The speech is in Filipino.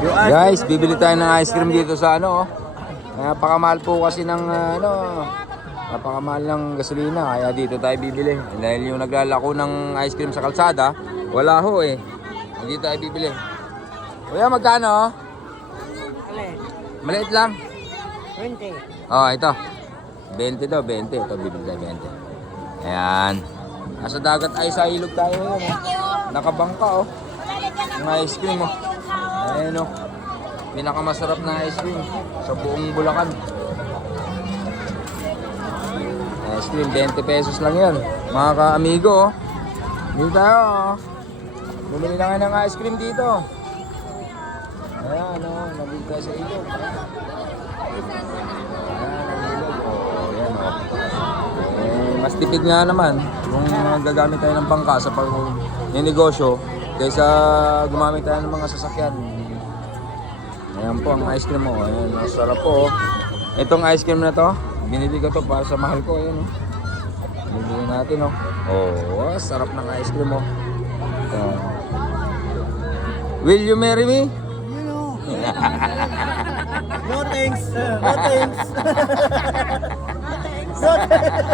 Guys, bibili tayo ng ice cream dito sa ano. Napakamahal po kasi ng napakamahal ng gasolina. Kaya dito tayo bibili. Dahil yung naglalako ng ice cream sa kalsada, wala ho eh. Hindi tayo bibili. Kuya, magkano? Maliit lang. 20. Oh, ito. 20 daw, 20. Ito, bibili tayo 20. Ayan. Nasa dagat ay sa ilog tayo ngayon. Nakabangka oh. Yung ice cream oh. Ayan oh. Pinakamasarap na ice cream sa buong Bulacan. Ice cream, 20 pesos lang yan. Mga ka-amigo oh. Dito tayo oh. Bumili na nga ng ice cream dito. Ayan oh. Nabili tayo sa ilog. Mas tipid nga naman kung gagamit tayo ng bangka sa pag-negosyo kaysa gumamit tayo ng mga sasakyan. Ayan po ang ice cream mo. Ayan, masarap po. Itong ice cream na to, binili ko to para sa mahal ko. Ayan, binili natin oh. Oh, sarap ng ice cream mo. Will you marry me? You know. No thanks. No thanks. No thanks.